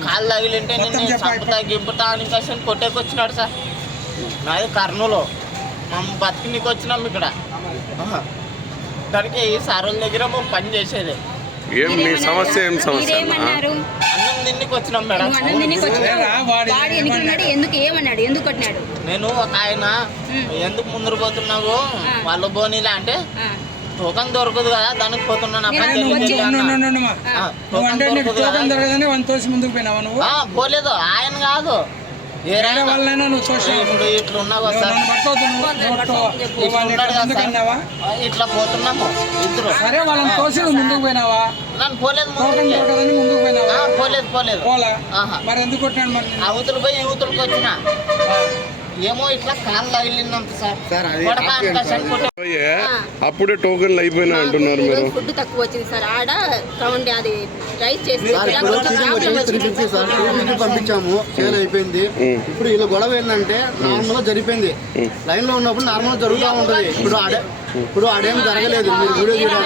కాళ్ళు తగిలింటే నేను చంపుతా గింపుతా అని కసి కొట్టేకొచ్చినాడు సార్. నాది కర్నూలు, మేము బతికినికి వచ్చినాం ఇక్కడ. దానికి ఈ సారుల దగ్గర పని చేసేది. అన్నం తిన్నికి వచ్చినాం మేడం. నేను ఒక ఆయన ఎందుకు ముందరు పోతున్నావు వాళ్ళు బోనీలా అంటే టోకన్ దొరకదు కదా దానికి పోతున్నాను. పోలేదు ఆయన కాదు, ఇప్పుడు ఇట్లున్నావు సార్, ఇట్లా పోతున్నాము ఇద్దరు. నన్ను పోలేదు అవతలు పోయి యువతలకు వచ్చిన ఏమో ఇట్లా కాళ్ళు తగిలిందంత సార్. అప్పుడే టోకెన్లు అయిపోయినా అంటున్నారు మీరు. ఫుడ్ తక్కువ వచ్చింది సార్. ఆడ కౌంట్ అది రైస్ చేసి పంపించాము, సేల్ అయిపోయింది. ఇప్పుడు ఇలా గొడవ ఏంటంటే నార్మల్ గా జరిపోయింది. లైన్ లో ఉన్నప్పుడు నార్మల్ గా జరుగుతూ ఉంటది. ఇప్పుడు ఆడేం జరగలేదు. మీరు వీడియో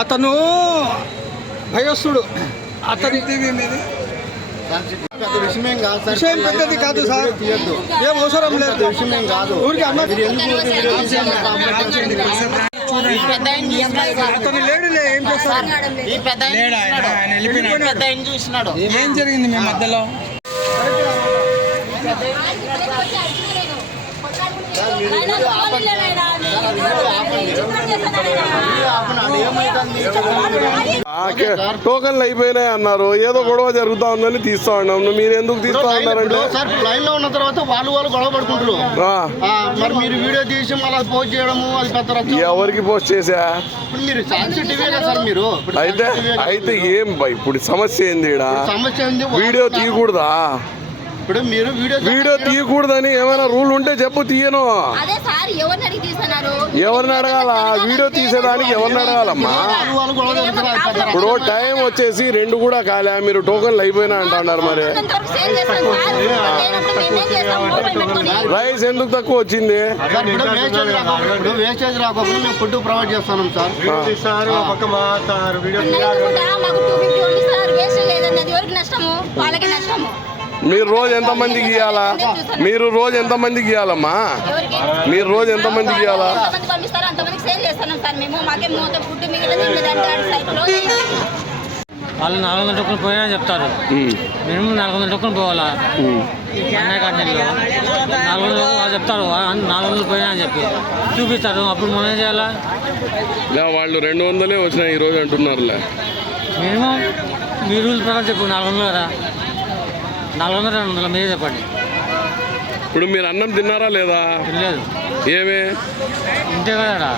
అతను భయస్తుడు. అతని విషయం కాదు సార్, విషయం పెద్దది కాదు సార్, ఏం అవసరం లేదు. విషయం కాదు ఊరికి అతను లేడులే, ఏం చేస్తారు? ఏం జరిగింది మీ మధ్యలో? టోకన్లు అయిపోయినాయి అన్నారు, ఏదో గొడవ జరుగుతా ఉందని తీస్తా ఉన్నాం. మీరు ఎందుకు తీస్తా ఉన్నారంటే లైన్ లో ఉన్న తర్వాత వాళ్ళు గొడవ పడుకుంటారు. మరి మీరు వీడియో తీసి మళ్ళీ పోస్ట్ చేయడము అది పెద్ద. ఎవరికి పోస్ట్ చేసా? మీరు సార్ మీరు అయితే ఏం ఇప్పుడు సమస్య ఏంది? సమస్య వీడియో తీయకూడదా? ఇప్పుడు మీరు వీడియో తీయకూడదని ఏమైనా రూల్ ఉంటే చెప్పు, తీయను. ఎవరిని అడగాల? వీడియో తీసేదానికి ఎవరిని అడగాలమ్మా? ఇప్పుడు టైం వచ్చేసి 2 కూడా కాలే, మీరు టోకన్లు అయిపోయినా అంటున్నారు. మరి రైస్ ఎందుకు తక్కువ వచ్చింది? వేస్టేజ్ రాకుండా మేము ఫుడ్ ప్రొవైడ్ చేస్తున్నాం సార్. మీరు రోజు ఎంతమందికి ఇవ్వాలా? మీరు రోజు ఎంతమందికి ఇవ్వాలమ్మా? మీరు రోజు ఎంతమందికి ఇవ్వాలా? వాళ్ళు 400 టోకెన్ పోయినా చెప్తారు. మినిమం 400 టోకెన్ పోవాలా అన్నయ్య కంటిలో. 400 వాళ్ళు చెప్తారు 400 పోయినా అని చెప్పి చూపిస్తారు. అప్పుడు మనం ఏం చేయాలా? వాళ్ళు 200 వచ్చినాయి ఈరోజు అంటున్నారులే. మినిమం మీ రూల్ ప్రకారం చెప్పు. 400 కదా, 400 200 మీరే చెప్పండి. ఇప్పుడు మీరు అన్నం తిన్నారా లేదా? లేదు. ఏమే ఇంతే కదా.